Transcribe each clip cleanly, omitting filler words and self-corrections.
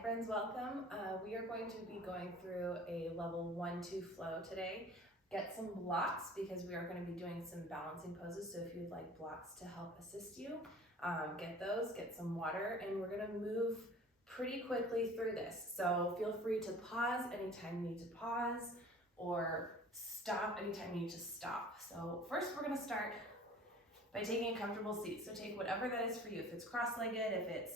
Hi friends, welcome. We are going to be going through a level 1-2 flow today. Get some blocks because we are going to be doing some balancing poses. So if you'd like blocks to help assist you, get those, get some water, and we're going to move pretty quickly through this. So feel free to pause anytime you need to pause or stop anytime you need to stop. So first we're going to start by taking a comfortable seat. So take whatever that is for you. If it's cross-legged, if it's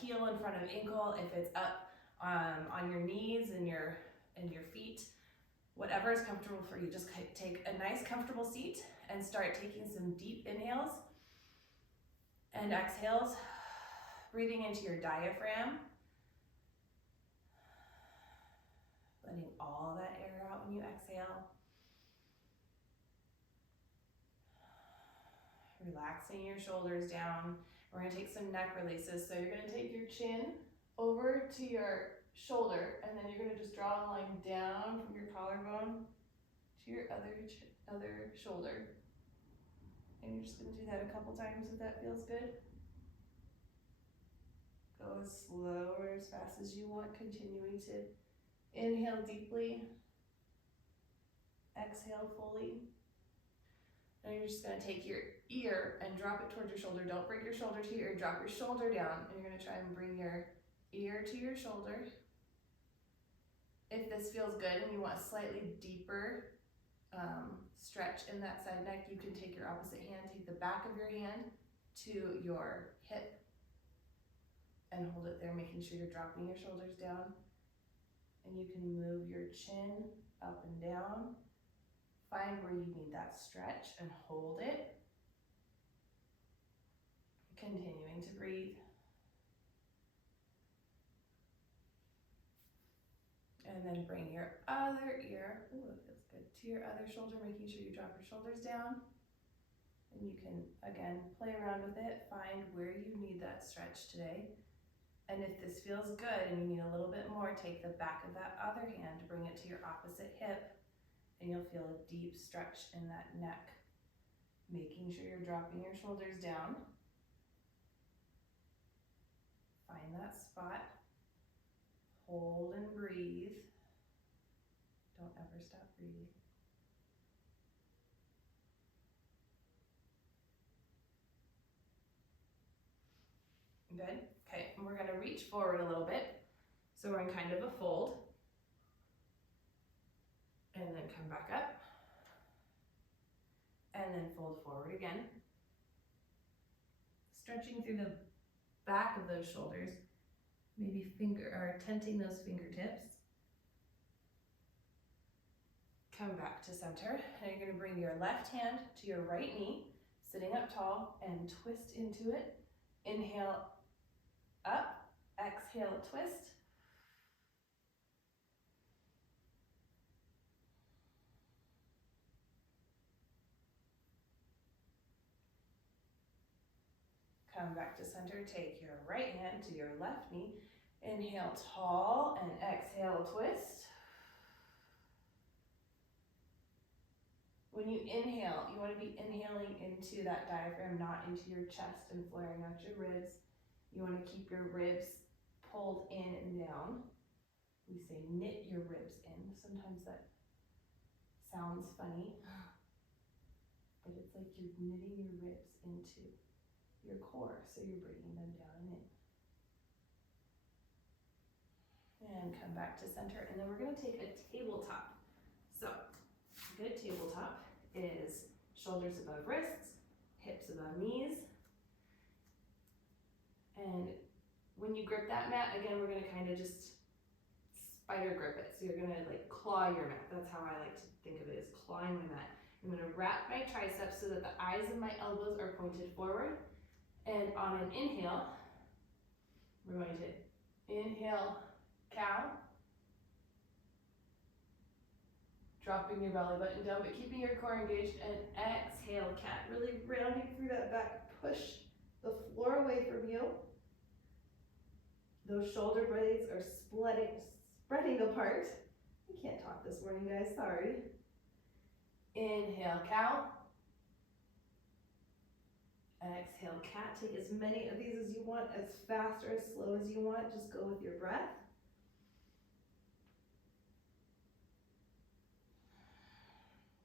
heel in front of ankle, if it's up on your knees and your feet, whatever is comfortable for you. Just take a nice comfortable seat and start taking some deep inhales and exhales, breathing into your diaphragm, letting all that air out when you exhale. Relaxing your shoulders down. We're going to take some neck releases. So you're going to take your chin over to your shoulder, and then you're going to just draw a line down from your collarbone to your other shoulder. And you're just going to do that a couple times if that feels good. Go as slow or as fast as you want, continuing to inhale deeply, exhale fully. And you're just going to take your ear and drop it towards your shoulder. Don't bring your shoulder to your ear. Drop your shoulder down. And you're going to try and bring your ear to your shoulder. If this feels good and you want a slightly deeper stretch in that side neck, you can take your opposite hand, take the back of your hand to your hip and hold it there, making sure you're dropping your shoulders down. And you can move your chin up and down. Find where you need that stretch and hold it. Continuing to breathe. And then bring your other ear, ooh, it feels good, to your other shoulder, making sure you drop your shoulders down. And you can, again, play around with it, find where you need that stretch today. And if this feels good and you need a little bit more, take the back of that other hand, bring it to your opposite hip, and you'll feel a deep stretch in that neck. Making sure you're dropping your shoulders down. Find that spot. Hold and breathe. Don't ever stop breathing. Good. Okay, and we're going to reach forward a little bit. So we're in kind of a fold. And then come back up. And then fold forward again. Stretching through the back of those shoulders. Maybe tenting those fingertips. Come back to center. And you're going to bring your left hand to your right knee, sitting up tall, and twist into it. Inhale up, exhale, twist. Come back to center, take your right hand to your left knee. Inhale tall and exhale, twist. When you inhale, you want to be inhaling into that diaphragm, not into your chest and flaring out your ribs. You want to keep your ribs pulled in and down. We say knit your ribs in. Sometimes that sounds funny, but it's like you're knitting your ribs into your core, so you're bringing them down and in. And come back to center, and then we're going to take a tabletop. So, a good tabletop is shoulders above wrists, hips above knees. And when you grip that mat, again, we're going to kind of just spider grip it. So you're going to like claw your mat. That's how I like to think of it, is clawing my mat. I'm going to wrap my triceps so that the eyes of my elbows are pointed forward. And on an inhale, we're going to inhale, cow. Dropping your belly button down, but keeping your core engaged, and exhale, cat. Really rounding through that back. Push the floor away from you. Those shoulder blades are spreading apart. I can't talk this morning, guys, sorry. Inhale, cow. Exhale, cat. Take as many of these as you want, as fast or as slow as you want. Just go with your breath.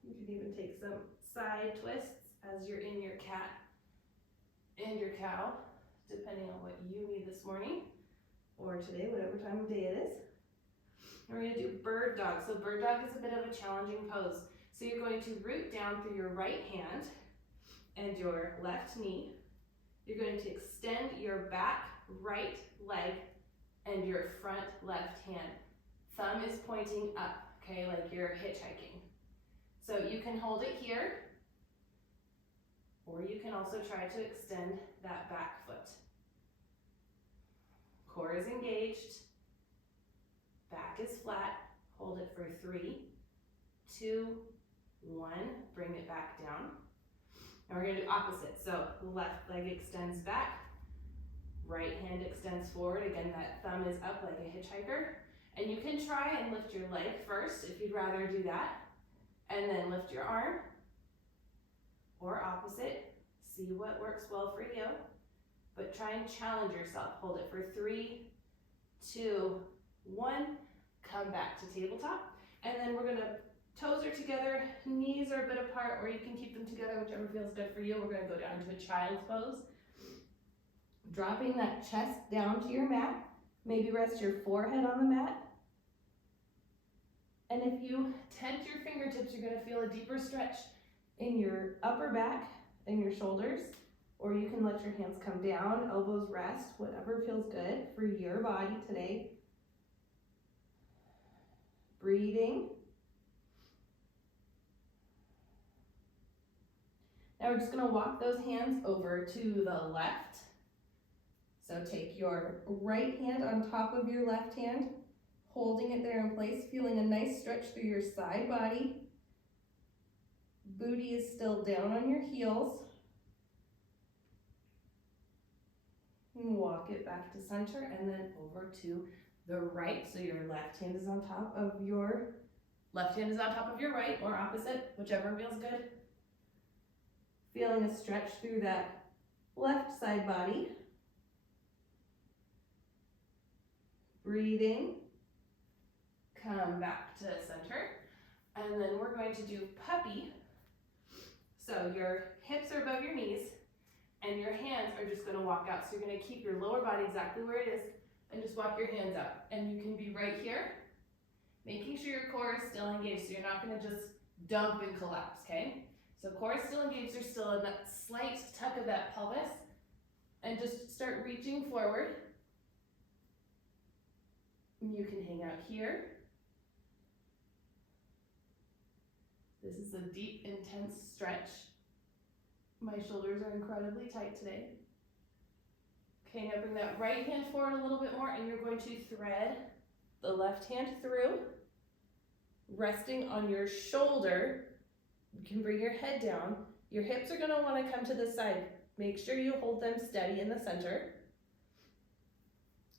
You can even take some side twists as you're in your cat and your cow, depending on what you need this morning or today, whatever time of day it is. And we're going to do bird dog. So bird dog is a bit of a challenging pose. So you're going to root down through your right hand and your left knee. You're going to extend your back right leg and your front left hand. Thumb is pointing up, okay, like you're hitchhiking. So you can hold it here, or you can also try to extend that back foot. Core is engaged, back is flat. Hold it for 3, 2, 1, bring it back down. And we're gonna do opposite. So left leg extends back, right hand extends forward. Again, that thumb is up like a hitchhiker. And you can try and lift your leg first if you'd rather do that. And then lift your arm, or opposite. See what works well for you. But try and challenge yourself. Hold it for 3, 2, 1. Come back to tabletop. And then we're gonna toes are together, knees are a bit apart, or you can keep them together, whichever feels good for you. We're going to go down to a child's pose. Dropping that chest down to your mat. Maybe rest your forehead on the mat. And if you tent your fingertips, you're going to feel a deeper stretch in your upper back and your shoulders. Or you can let your hands come down, elbows rest, whatever feels good for your body today. Breathing. Now we're just going to walk those hands over to the left. So take your right hand on top of your left hand, holding it there in place, feeling a nice stretch through your side body. Booty is still down on your heels. And walk it back to center and then over to the right. So your left hand is on top of your right, or opposite, whichever feels good. Feeling a stretch through that left side body. Breathing. Come back to center. And then we're going to do puppy. So your hips are above your knees and your hands are just going to walk out. So you're going to keep your lower body exactly where it is and just walk your hands up. And you can be right here, making sure your core is still engaged. So you're not going to just dump and collapse, okay? So core is still engaged, there's still a slight tuck of that pelvis, and just start reaching forward. You can hang out here. This is a deep, intense stretch. My shoulders are incredibly tight today. Okay, now bring that right hand forward a little bit more, and you're going to thread the left hand through, resting on your shoulder. You can bring your head down. Your hips are going to want to come to the side. Make sure you hold them steady in the center.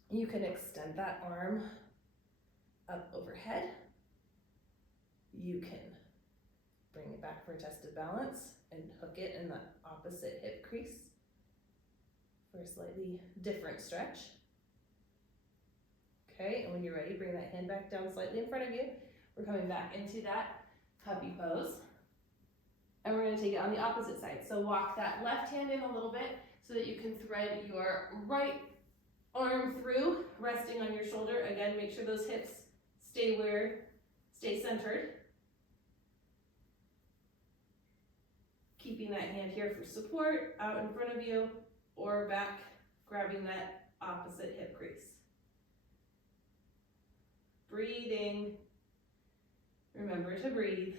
You can extend that arm up overhead. You can bring it back for a tested balance and hook it in the opposite hip crease for a slightly different stretch. Okay, and when you're ready, bring that hand back down slightly in front of you. We're coming back into that puppy pose. And we're going to take it on the opposite side. So walk that left hand in a little bit so that you can thread your right arm through, resting on your shoulder. Again, make sure those hips stay centered. Keeping that hand here for support, out in front of you, or back, grabbing that opposite hip crease. Breathing. Remember to breathe.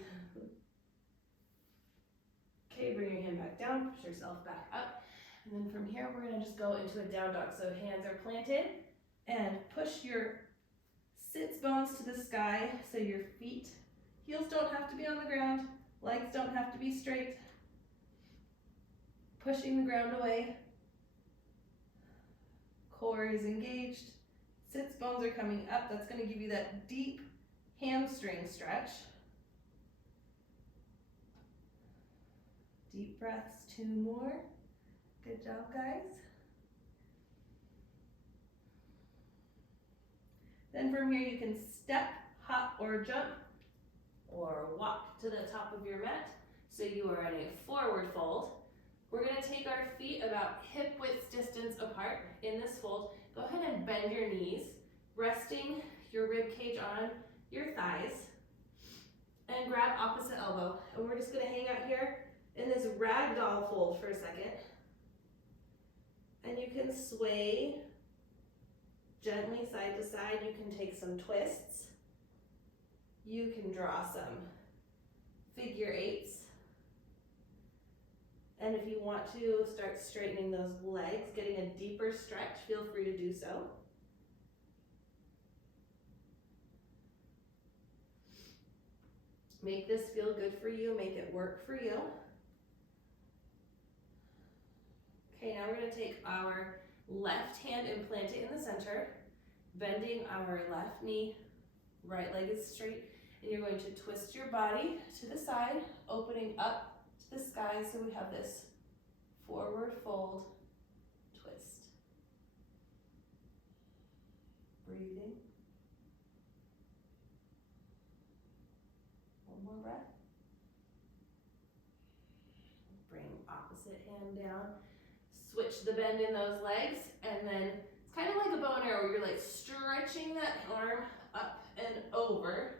Okay, bring your hand back down, push yourself back up. And then from here, we're gonna just go into a down dog. So hands are planted and push your sits bones to the sky. So your feet, heels don't have to be on the ground, legs don't have to be straight. Pushing the ground away. Core is engaged. Sits bones are coming up. That's gonna give you that deep hamstring stretch. Deep breaths, 2 more. Good job, guys. Then from here you can step, hop, or jump, or walk to the top of your mat. So you are in a forward fold. We're gonna take our feet about hip width distance apart in this fold. Go ahead and bend your knees, resting your rib cage on your thighs, and grab opposite elbow. And we're just gonna hang out here in this ragdoll fold for a second. And you can sway gently side to side. You can take some twists. You can draw some figure eights. And if you want to start straightening those legs, getting a deeper stretch, feel free to do so. Make this feel good for you, make it work for you. Okay, now we're gonna take our left hand and plant it in the center, bending our left knee, right leg is straight, and you're going to twist your body to the side, opening up to the sky, so we have this forward fold twist. Breathing. One more breath. Bring opposite hand down. Switch the bend in those legs, and then it's kind of like a bow and arrow where you're like stretching that arm up and over.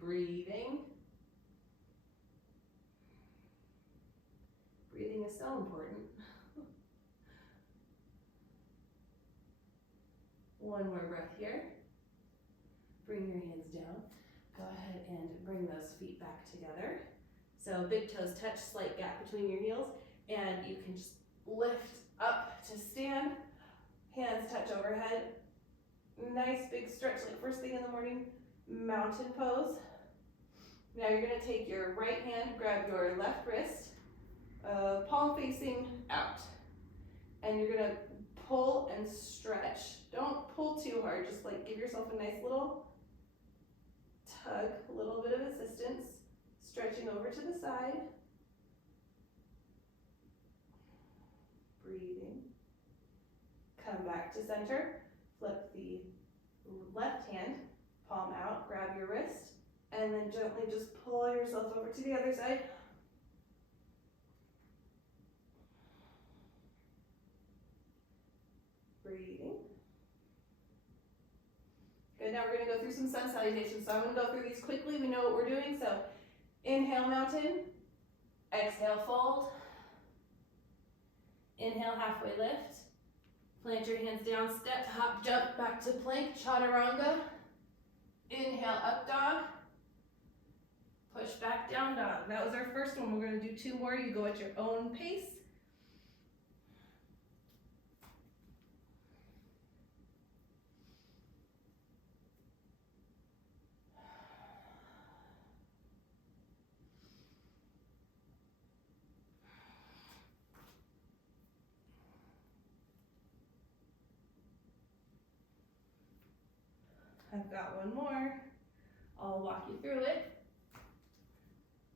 Breathing. Breathing is so important. One more breath here. Bring your hands down. Go ahead and bring those feet back together. So big toes touch, slight gap between your heels, and you can just lift up to stand. Hands touch overhead. Nice big stretch like first thing in the morning, mountain pose. Now you're gonna take your right hand, grab your left wrist, palm facing out. And you're gonna pull and stretch. Don't pull too hard, just like give yourself a nice little tug, a little bit of assistance. Stretching over to the side. Breathing. Come back to center. Flip the left hand, palm out, grab your wrist, and then gently just pull yourself over to the other side. Breathing. Good, now we're gonna go through some sun salutations. So I'm gonna go through these quickly. We know what we're doing. So inhale, mountain. Exhale, fold. Inhale, halfway lift. Plant your hands down, step, hop, jump, back to plank, chaturanga. Inhale, up dog. Push back, down dog. That was our first one. We're gonna do two more. You go at your own pace. I've got one more. I'll walk you through it.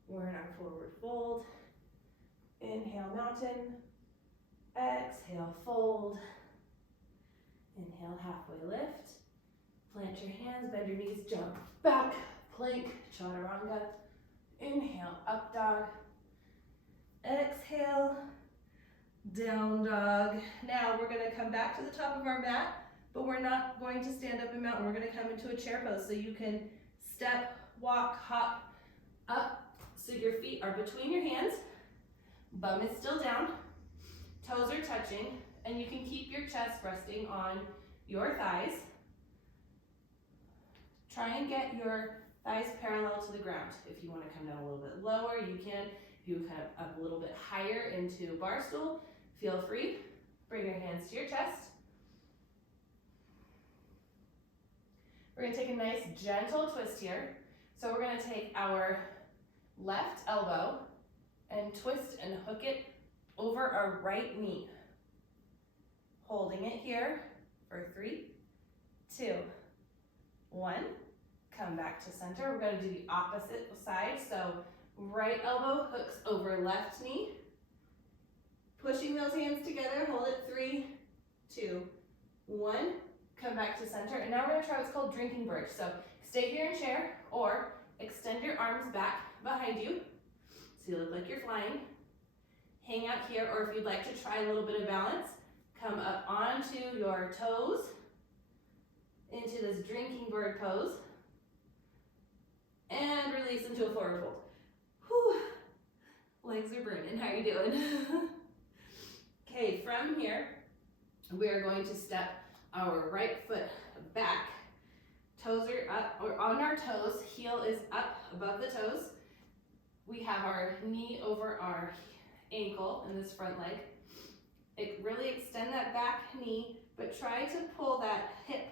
We're in our forward fold. Inhale, mountain. Exhale, fold. Inhale, halfway lift. Plant your hands, bend your knees, jump back. Plank, chaturanga. Inhale, up dog. Exhale, down dog. Now we're gonna come back to the top of our mat, but we're not going to stand up in mountain. We're gonna come into a chair pose. So you can step, walk, hop up. So your feet are between your hands, bum is still down, toes are touching, and you can keep your chest resting on your thighs. Try and get your thighs parallel to the ground. If you want to come down a little bit lower, you can. If you come up a little bit higher into bar stool, feel free. Bring your hands to your chest. We're gonna take a nice gentle twist here. So we're gonna take our left elbow and twist and hook it over our right knee. Holding it here for 3, 2, 1. Come back to center. We're gonna do the opposite side. So right elbow hooks over left knee, Pushing those hands together, hold it, 3, 2, 1. Come back to center, and now we're gonna try what's called drinking bird. So stay here in chair, or extend your arms back behind you, so you look like you're flying. Hang out here, or if you'd like to try a little bit of balance, come up onto your toes, into this drinking bird pose, and release into a forward fold. Whew. Legs are burning, how are you doing? Okay, from here, we are going to step our right foot back. Toes are up, or on our toes, heel is up above the toes. We have our knee over our ankle in this front leg. Really extend that back knee, but try to pull that hip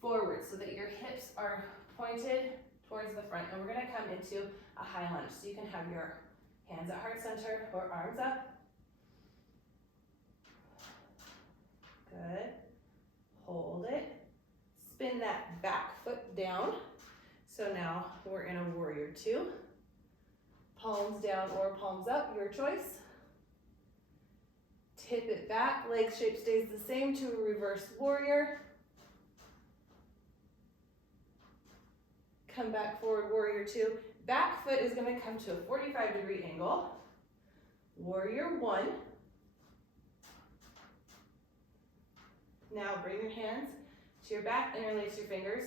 forward so that your hips are pointed towards the front. And we're gonna come into a high lunge. So you can have your hands at heart center or arms up. Good. Hold it. Spin that back foot down. So now we're in a warrior 2. Palms down or palms up, your choice. Tip it back, leg shape stays the same to a reverse warrior. Come back forward, warrior 2. Back foot is gonna come to a 45-degree angle. Warrior 1. Now bring your hands to your back, interlace your fingers,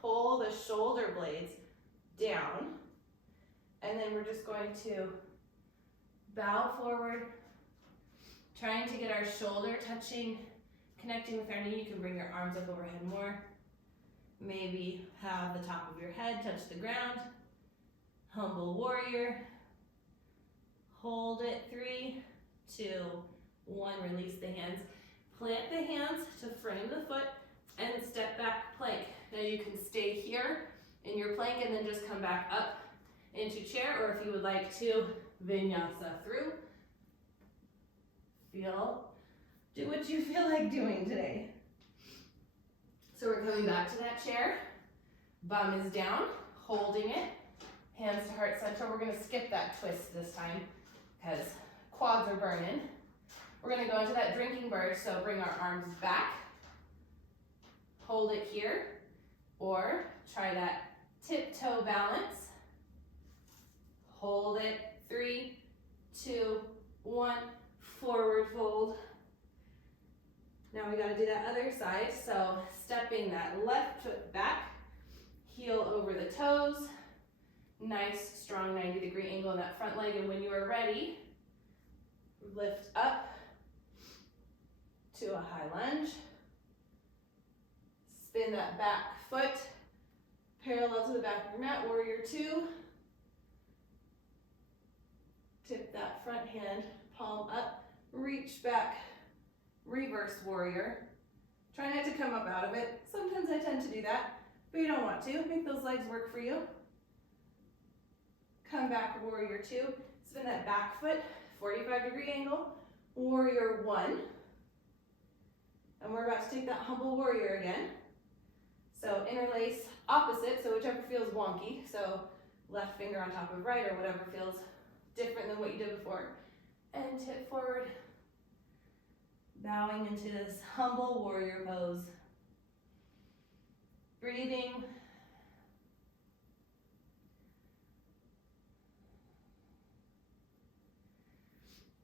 pull the shoulder blades down, and then we're just going to bow forward, trying to get our shoulder touching, connecting with our knee. You can bring your arms up overhead more. Maybe have the top of your head touch the ground. Humble warrior. Hold it, 3, 2, 1, release the hands. Plant the hands to frame the foot and step back plank. Now you can stay here in your plank and then just come back up into chair, or if you would like to, vinyasa through. Do what you feel like doing today. So we're coming back to that chair. Bum is down, holding it. Hands to heart center. We're gonna skip that twist this time because quads are burning. We're gonna go into that drinking bird, so bring our arms back. Hold it here, or try that tiptoe balance. Hold it, 3, 2, 1, forward fold. Now we gotta do that other side, so stepping that left foot back, heel over the toes, nice strong 90-degree angle in that front leg, and when you are ready, lift up to a high lunge. Spin that back foot parallel to the back of your mat, warrior 2. Tip that front hand, palm up, reach back, reverse warrior. Try not to come up out of it. Sometimes I tend to do that, but you don't want to. Make those legs work for you. Come back, warrior 2. Spin that back foot, 45-degree angle, warrior 1. And we're about to take that humble warrior again. So interlace opposite, so whichever feels wonky. So left finger on top of right, or whatever feels different than what you did before. And tip forward, bowing into this humble warrior pose. Breathing.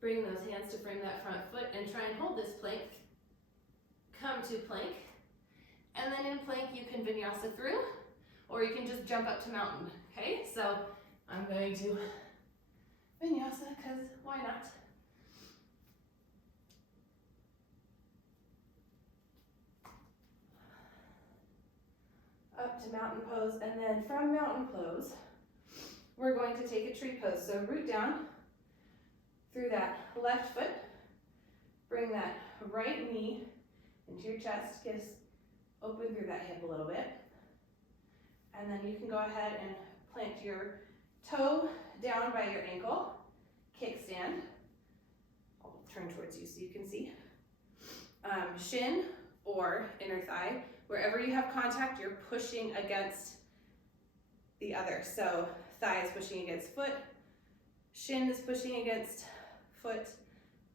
Bring those hands to frame that front foot and try and hold this plank. Come to plank. And then in plank you can vinyasa through, or you can just jump up to mountain, okay? So I'm going to vinyasa, because why not? Up to mountain pose, and then from mountain pose, we're going to take a tree pose. So root down through that left foot, bring that right knee into your chest, just open through that hip a little bit. And then you can go ahead and plant your toe down by your ankle, kickstand. I'll turn towards you so you can see. Shin or inner thigh. Wherever you have contact, you're pushing against the other. So thigh is pushing against foot, shin is pushing against foot,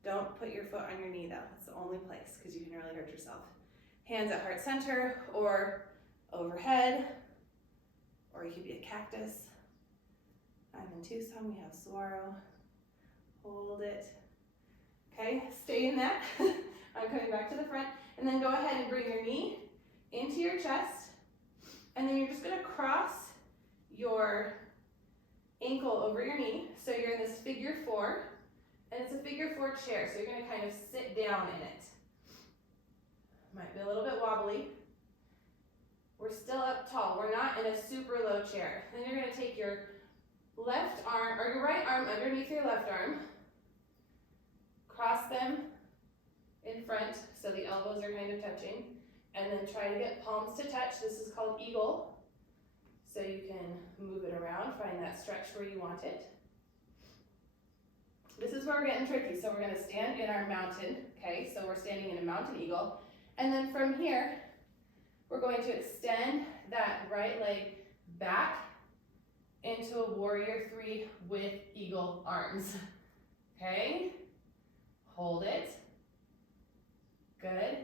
Don't put your foot on your knee though. That's the only place because you can really hurt yourself. Hands at heart center or overhead, or you could be a cactus. I'm in Tucson, we have saguaro. Hold it. Okay, stay in that. I'm coming back to the front, and then go ahead and bring your knee into your chest, and then you're just gonna cross your ankle over your knee. So you're in this figure 4, and it's a figure 4 chair, so you're gonna kind of sit down in it. Might be a little bit wobbly. We're still up tall. We're not in a super low chair. Then you're gonna take your left arm, or your right arm underneath your left arm, cross them in front so the elbows are kind of touching, and then try to get palms to touch. This is called eagle. So you can move it around, find that stretch where you want it. This is where we're getting tricky. So we're gonna stand in our mountain, okay? So we're standing in a mountain eagle. And then from here, we're going to extend that right leg back into a warrior 3 with eagle arms, okay? Hold it, good.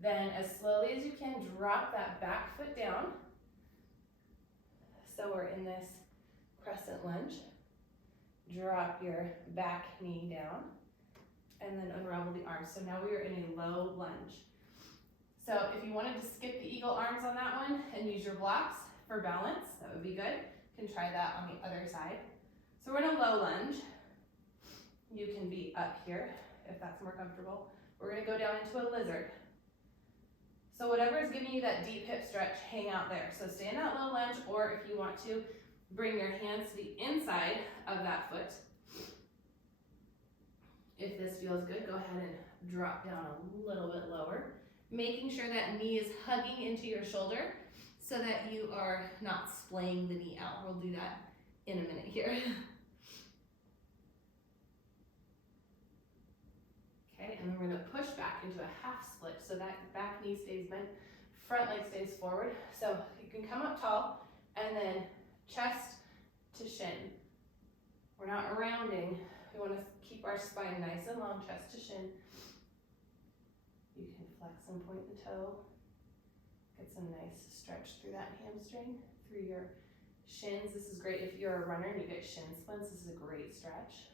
Then as slowly as you can, drop that back foot down. So we're in this crescent lunge. Drop your back knee down, and then unravel the arms. So now we are in a low lunge. So if you wanted to skip the eagle arms on that one and use your blocks for balance, that would be good. You can try that on the other side. So we're in a low lunge. You can be up here if that's more comfortable. We're gonna go down into a lizard. So whatever is giving you that deep hip stretch, hang out there. So stay in that low lunge, or if you want to, bring your hands to the inside of that foot. If this feels good, go ahead and drop down a little bit lower, making sure that knee is hugging into your shoulder so that you are not splaying the knee out. We'll do that in a minute here. Okay, and then we're gonna push back into a half split so that back knee stays bent, front leg stays forward. So you can come up tall and then chest to shin. We're not rounding. We want to keep our spine nice and long, chest to shin. You can flex and point the toe. Get some nice stretch through that hamstring, through your shins. This is great if you're a runner and you get shin splints. This is a great stretch.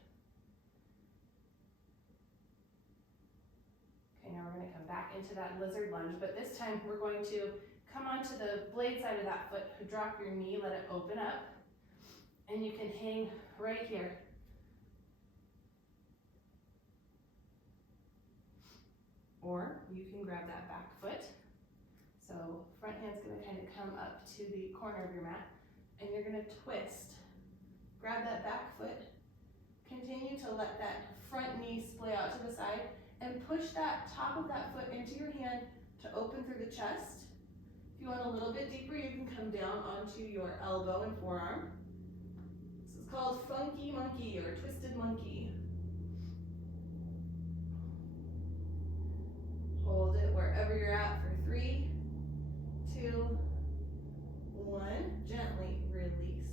Okay, now we're going to come back into that lizard lunge, but this time we're going to come onto the blade side of that foot, drop your knee, let it open up, and you can hang right here. Or you can grab that back foot. So front hand's gonna kind of come up to the corner of your mat, and you're gonna twist. Grab that back foot, continue to let that front knee splay out to the side, and push that top of that foot into your hand to open through the chest. If you want a little bit deeper, you can come down onto your elbow and forearm. This is called funky monkey or twisted monkey. Hold it wherever you're at for 3, 2, 1. Gently release.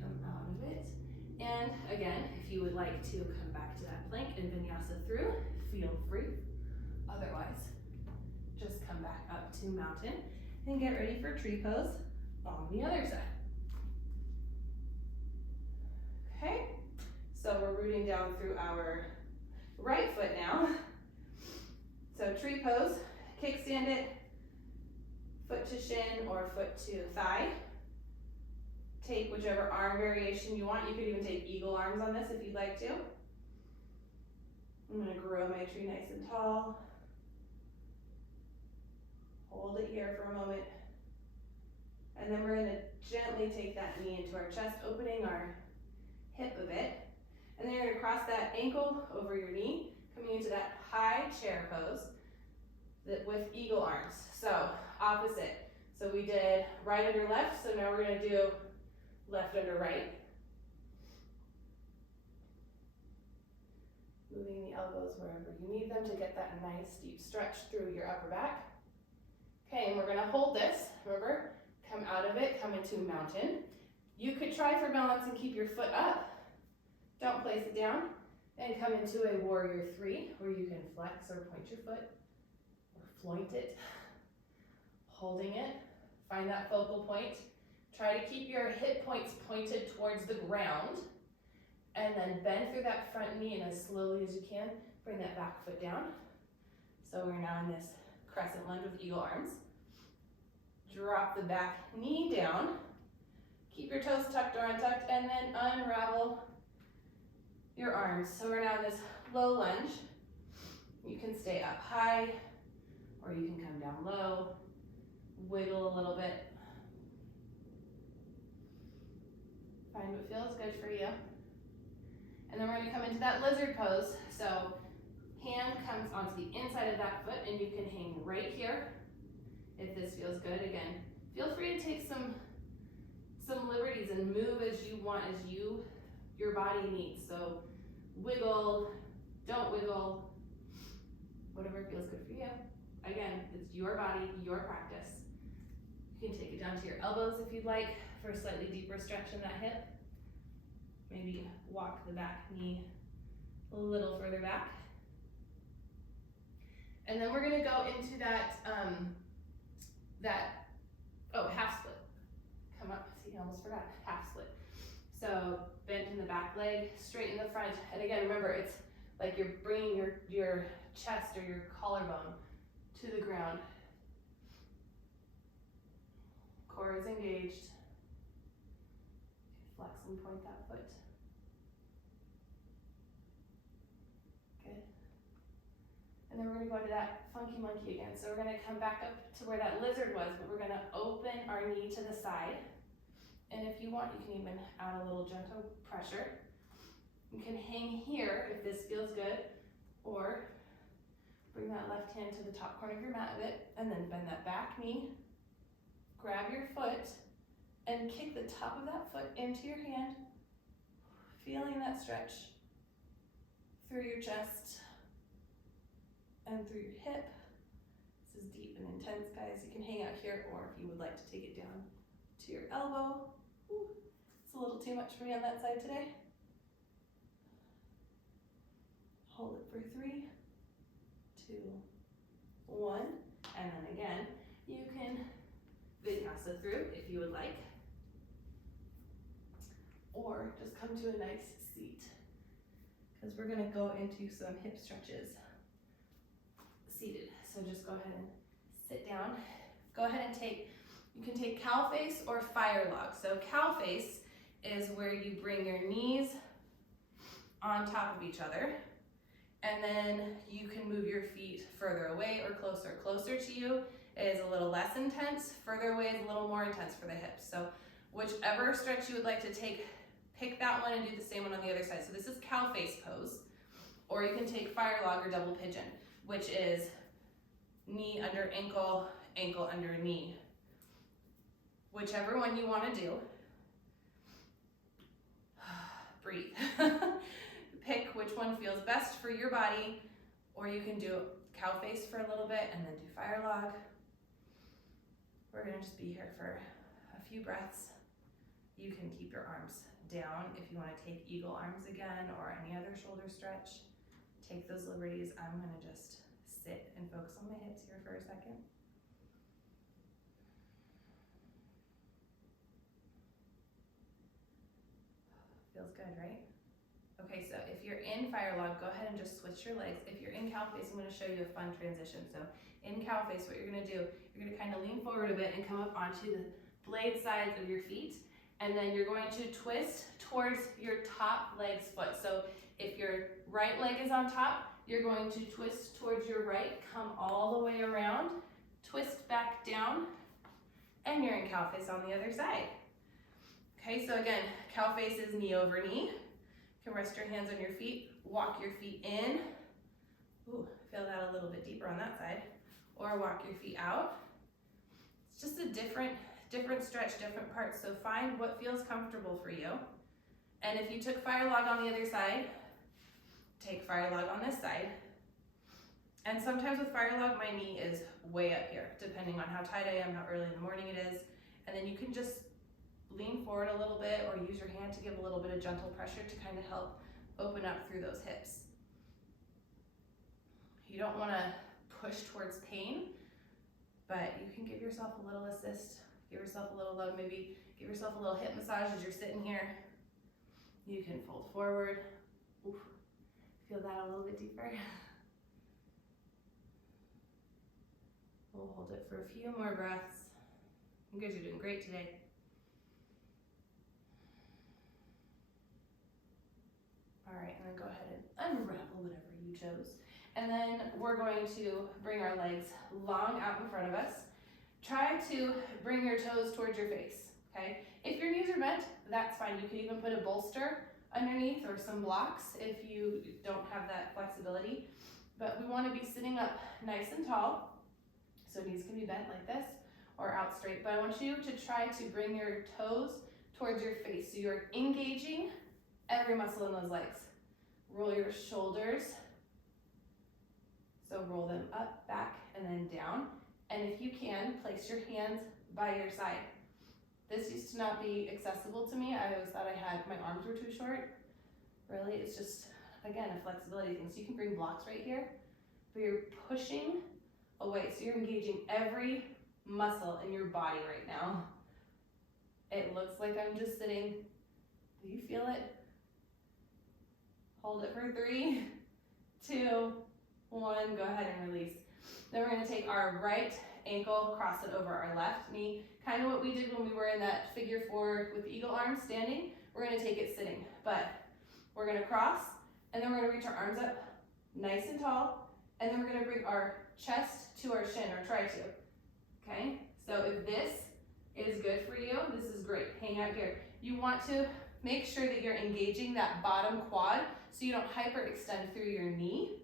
Come out of it. And again, if you would like to come back to that plank and vinyasa through, feel free. Otherwise, just come back up to mountain and get ready for tree pose on the other side. Okay, so we're rooting down through our right foot now. So tree pose, kickstand it, foot to shin or foot to thigh. Take whichever arm variation you want. You could even take eagle arms on this if you'd like to. I'm gonna grow my tree nice and tall. Hold it here for a moment. And then we're gonna gently take that knee into our chest, opening our hip a bit. And then you're gonna cross that ankle over your knee, coming into that high chair pose with eagle arms. So opposite. So we did right under left, so now we're gonna do left under right. Moving the elbows wherever you need them to get that nice deep stretch through your upper back. Okay, and we're gonna hold this, remember, come out of it, come into mountain. You could try for balance and keep your foot up. Don't place it down. And come into a warrior 3 where you can flex or point your foot or floint it, holding it. Find that focal point. Try to keep your hip points pointed towards the ground, and then bend through that front knee, and as slowly as you can, bring that back foot down. So we're now in this crescent lunge with eagle arms. Drop the back knee down. Keep your toes tucked or untucked, and then unravel your arms. So we're now in this low lunge. You can stay up high, or you can come down low. Wiggle a little bit. Find what feels good for you. And then we're going to come into that lizard pose. So hand comes onto the inside of that foot, and you can hang right here if this feels good. Again, feel free to take some liberties and move as you want, as your body needs. So wiggle, don't wiggle, whatever feels good for you. Again, it's your body, your practice. You can take it down to your elbows if you'd like for a slightly deeper stretch in that hip. Maybe walk the back knee a little further back. And then we're gonna go into that, half split. Come up, see, I almost forgot, half split. So bend in the back leg, straighten the front. And again, remember, it's like you're bringing your chest or your collarbone to the ground. Core is engaged. Flex and point that foot. Good. And then we're going to go into that funky monkey again. So we're going to come back up to where that lizard was, but we're going to open our knee to the side. And if you want, you can even add a little gentle pressure. You can hang here if this feels good, or bring that left hand to the top corner of your mat a bit, and then bend that back knee. Grab your foot and kick the top of that foot into your hand, feeling that stretch through your chest and through your hip. This is deep and intense, guys. You can hang out here, or if you would like to take it down to your elbow. Ooh, it's a little too much for me on that side today. Hold it for 3, 2, 1, and then again, you can vinyasa through if you would like, or just come to a nice seat, because we're going to go into some hip stretches seated. So just go ahead and sit down. Go ahead and you can take cow face or fire log. So cow face is where you bring your knees on top of each other, and then you can move your feet further away or closer. Closer to you is a little less intense, further away is a little more intense for the hips. So whichever stretch you would like to take, pick that one and do the same one on the other side. So this is cow face pose, or you can take fire log or double pigeon, which is knee under ankle, ankle under knee. Whichever one you want to do. Breathe. Pick which one feels best for your body, or you can do cow face for a little bit and then do fire log. We're going to just be here for a few breaths. You can keep your arms down if you want to take eagle arms again, or any other shoulder stretch. Take those liberties. I'm going to just sit and focus on my hips here for a second. Feels good, right? Okay, so if you're in fire log, go ahead and just switch your legs. If you're in cow face, I'm going to show you a fun transition. So in cow face, what you're going to do, you're going to kind of lean forward a bit and come up onto the blade sides of your feet. And then you're going to twist towards your top leg's foot. So if your right leg is on top, you're going to twist towards your right, come all the way around, twist back down, and you're in cow face on the other side. Okay, so again, cow face is knee over knee. You can rest your hands on your feet, walk your feet in. Ooh, feel that a little bit deeper on that side. Or walk your feet out. It's just a different stretch, different parts. So find what feels comfortable for you. And if you took fire log on the other side, take fire log on this side. And sometimes with fire log, my knee is way up here, depending on how tight I am, how early in the morning it is. And then you can just lean forward a little bit, or use your hand to give a little bit of gentle pressure to kind of help open up through those hips. You don't want to push towards pain, but you can give yourself a little assist, give yourself a little love, maybe give yourself a little hip massage as you're sitting here. You can fold forward. Oof. Feel that a little bit deeper. We'll hold it for a few more breaths. You guys are doing great today. All right, and then go ahead and unravel whatever you chose. And then we're going to bring our legs long out in front of us. Try to bring your toes towards your face, okay? If your knees are bent, that's fine. You can even put a bolster underneath or some blocks if you don't have that flexibility. But we want to be sitting up nice and tall, so knees can be bent like this or out straight. But I want you to try to bring your toes towards your face, so you're engaging every muscle in those legs. Roll your shoulders. So roll them up, back, and then down. And if you can, place your hands by your side. This used to not be accessible to me. I always thought my arms were too short. Really, it's just, again, a flexibility thing. So you can bring blocks right here, but you're pushing away. So you're engaging every muscle in your body right now. It looks like I'm just sitting. Do you feel it? Hold it for 3, 2, 1, go ahead and release. Then we're gonna take our right ankle, cross it over our left knee. Kind of what we did when we were in that figure 4 with eagle arms standing. We're gonna take it sitting, but we're gonna cross, and then we're gonna reach our arms up nice and tall, and then we're gonna bring our chest to our shin, or try to, okay? So if this is good for you, this is great, hang out here. You want to make sure that you're engaging that bottom quad so you don't hyperextend through your knee,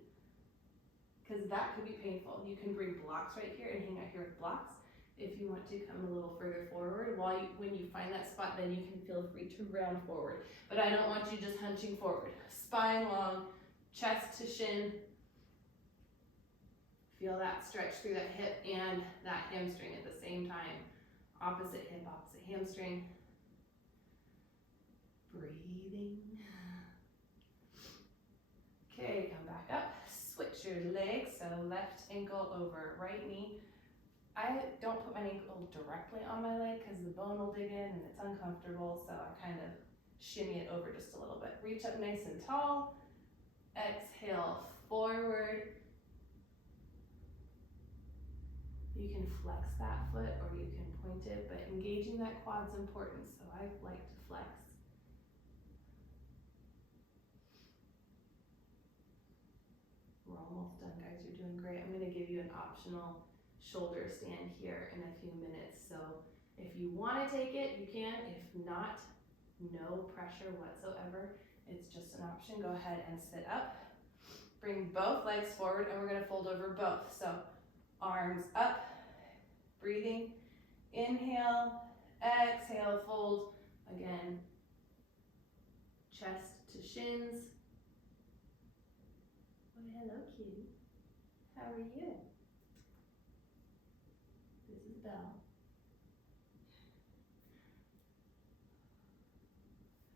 because that could be painful. You can bring blocks right here and hang out here with blocks. If you want to come a little further forward, when you find that spot, then you can feel free to round forward. But I don't want you just hunching forward. Spine long, chest to shin. Feel that stretch through that hip and that hamstring at the same time. Opposite hip, opposite hamstring. Breathing. Okay, come back up. Switch your legs, so left ankle over right knee. I don't put my ankle directly on my leg because the bone will dig in and it's uncomfortable, so I kind of shimmy it over just a little bit. Reach up nice and tall. Exhale, forward. You can flex that foot or you can point it, but engaging that quad's important, so I like to flex. We're almost done, guys. You're doing great. I'm going to give you an optional shoulder stand here in a few minutes. So if you want to take it, you can. If not, no pressure whatsoever. It's just an option. Go ahead and sit up. Bring both legs forward, and we're going to fold over both. So arms up, breathing. Inhale, exhale, fold. Again, chest to shins. Well, hello, kitty. How are you? This is Belle.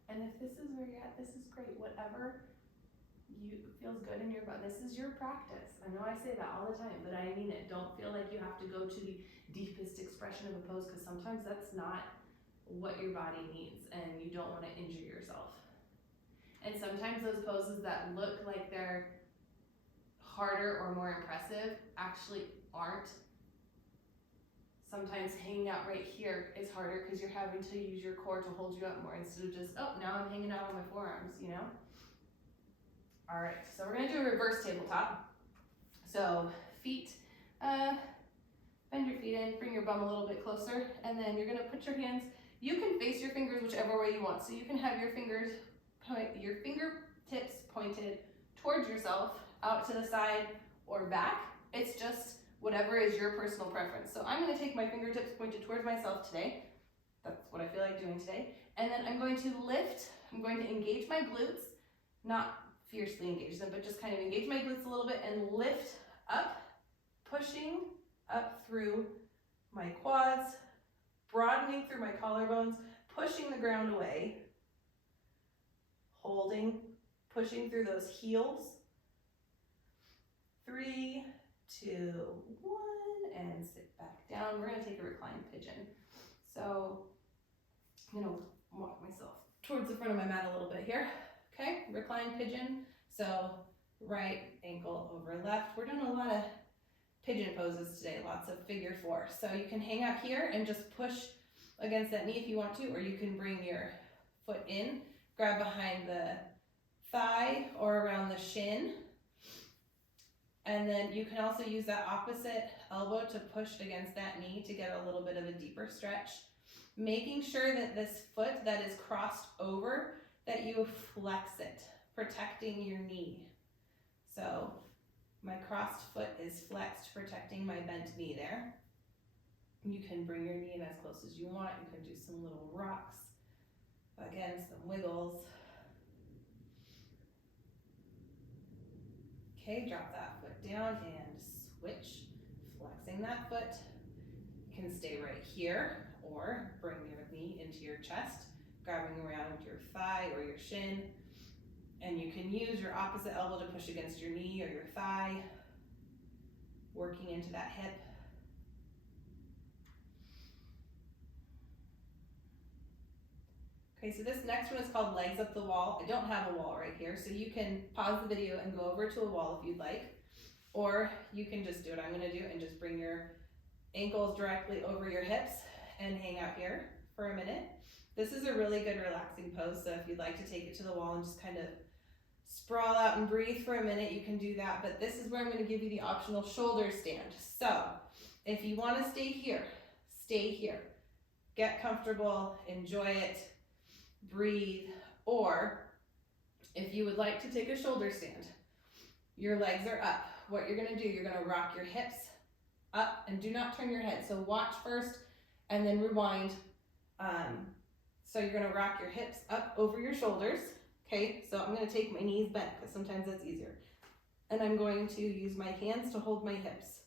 And if this is where you're at, this is great. Whatever feels good in your butt. This is your practice. I know I say that all the time, but I mean it. Don't feel like you have to go to the deepest expression of a pose, because sometimes that's not what your body needs, and you don't want to injure yourself. And sometimes those poses that look like they're harder or more impressive actually aren't. Sometimes hanging out right here is harder because you're having to use your core to hold you up more instead of just, oh, now I'm hanging out on my forearms, you know? All right, so we're gonna do a reverse tabletop. So feet, bend your feet in, bring your bum a little bit closer, and then you're gonna put your hands, you can face your fingers whichever way you want. So you can have your fingertips pointed towards yourself, out to the side or back. It's just whatever is your personal preference. So I'm gonna take my fingertips pointed towards myself today. That's what I feel like doing today. And then I'm going to lift, I'm going to engage my glutes, not fiercely engage them, but just kind of engage my glutes a little bit and lift up, pushing up through my quads, broadening through my collarbones, pushing the ground away, holding, pushing through those heels. 3, 2, 1, and sit back down. We're gonna take a reclined pigeon. So I'm gonna walk myself towards the front of my mat a little bit here. Okay, reclined pigeon. So right ankle over left. We're doing a lot of pigeon poses today, lots of figure 4. So you can hang out here and just push against that knee if you want to, or you can bring your foot in, grab behind the thigh or around the shin. And then you can also use that opposite elbow to push against that knee to get a little bit of a deeper stretch. Making sure that this foot that is crossed over, that you flex it, protecting your knee. So my crossed foot is flexed, protecting my bent knee there. You can bring your knee in as close as you want. You can do some little rocks. Again, some wiggles. Okay, drop that foot down and switch, flexing that foot. You can stay right here or bring your knee into your chest, grabbing around your thigh or your shin. And you can use your opposite elbow to push against your knee or your thigh, working into that hip. Okay, so this next one is called legs up the wall. I don't have a wall right here, so you can pause the video and go over to a wall if you'd like, or you can just do what I'm gonna do and just bring your ankles directly over your hips and hang out here for a minute. This is a really good relaxing pose, so if you'd like to take it to the wall and just kind of sprawl out and breathe for a minute, you can do that, but this is where I'm gonna give you the optional shoulder stand. So if you wanna stay here, stay here. Get comfortable, enjoy it, breathe, or if you would like to take a shoulder stand, your legs are up. What you're gonna do, you're gonna rock your hips up and do not turn your head. So watch first and then rewind. So you're gonna rock your hips up over your shoulders. Okay, so I'm gonna take my knees bent because sometimes that's easier. And I'm going to use my hands to hold my hips.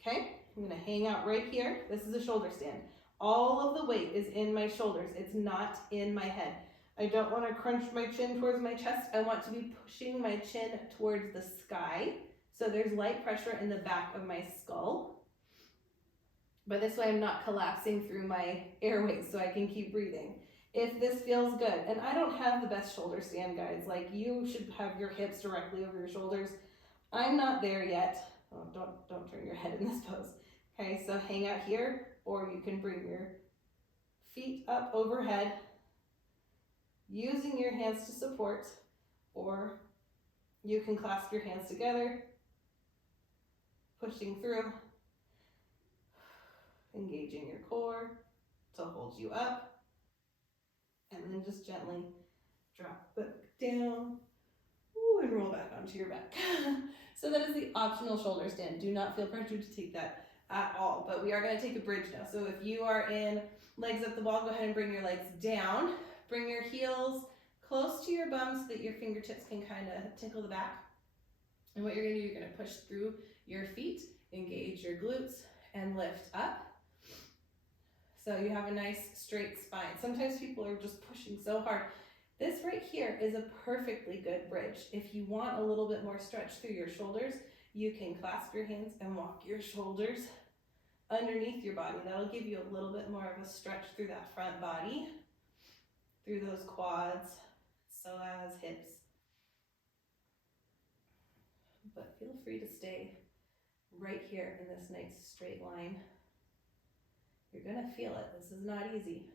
Okay, I'm gonna hang out right here. This is a shoulder stand. All of the weight is in my shoulders. It's not in my head. I don't want to crunch my chin towards my chest. I want to be pushing my chin towards the sky. So there's light pressure in the back of my skull. But this way I'm not collapsing through my airways so I can keep breathing. If this feels good, and I don't have the best shoulder stand, guys. Like, you should have your hips directly over your shoulders. I'm not there yet. Oh, don't turn your head in this pose. Okay, so hang out here, or you can bring your feet up overhead, using your hands to support, or you can clasp your hands together, pushing through, engaging your core to hold you up, and then just gently drop back down, and roll back onto your back. So that is the optional shoulder stand. Do not feel pressured to take that at all, but we are going to take a bridge now. So if you are in legs up the wall, go ahead and bring your legs down. Bring your heels close to your bum so that your fingertips can kind of tickle the back. And what you're going to do, you're going to push through your feet, engage your glutes, and lift up. So you have a nice straight spine. Sometimes people are just pushing so hard. This right here is a perfectly good bridge. If you want a little bit more stretch through your shoulders, you can clasp your hands and walk your shoulders underneath your body. That'll give you a little bit more of a stretch through that front body, through those quads, so as hips. But feel free to stay right here in this nice straight line. You're gonna feel it. This is not easy.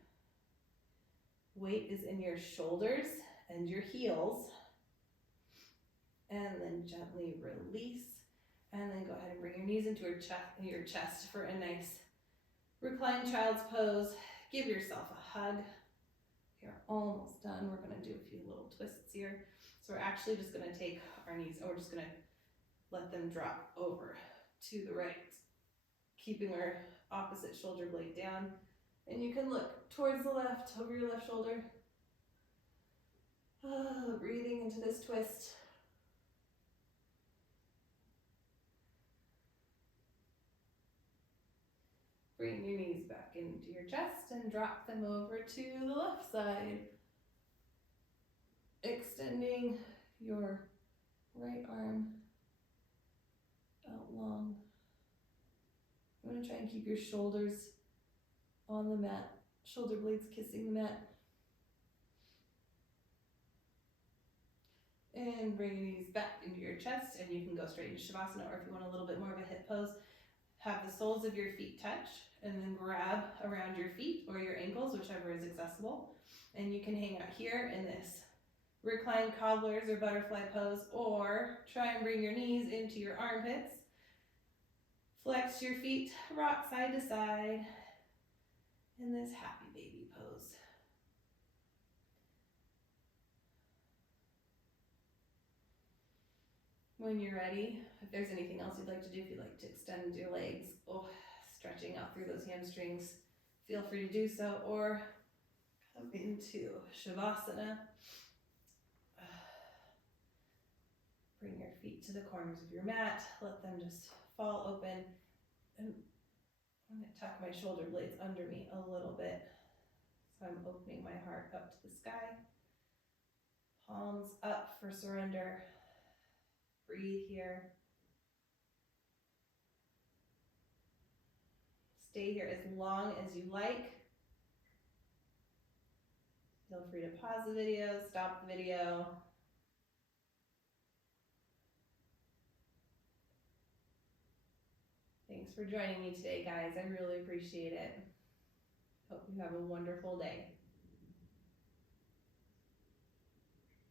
Weight is in your shoulders and your heels. And then gently release. And then go ahead and bring your knees into your chest for a nice reclined child's pose. Give yourself a hug. We are almost done. We're gonna do a few little twists here. So we're actually just gonna take our knees and we're just gonna let them drop over to the right, keeping our opposite shoulder blade down. And you can look towards the left, over your left shoulder. Breathing into this twist. Bring your knees back into your chest and drop them over to the left side. Extending your right arm out long. You want to try and keep your shoulders on the mat, shoulder blades kissing the mat. And bring your knees back into your chest, and you can go straight into Shavasana, or if you want a little bit more of a hip pose, have the soles of your feet touch, and then grab around your feet or your ankles, whichever is accessible. And you can hang out here in this reclined cobblers or butterfly pose, or try and bring your knees into your armpits. Flex your feet, rock side to side in this happy baby pose. When you're ready, if there's anything else you'd like to do, if you'd like to extend your legs, stretching out through those hamstrings, feel free to do so, or come into Shavasana. Bring your feet to the corners of your mat, let them just fall open, and I'm going to tuck my shoulder blades under me a little bit, so I'm opening my heart up to the sky. Palms up for surrender. Breathe here. Stay here as long as you like. Feel free to pause the video, stop the video. Thanks for joining me today, guys. I really appreciate it. Hope you have a wonderful day.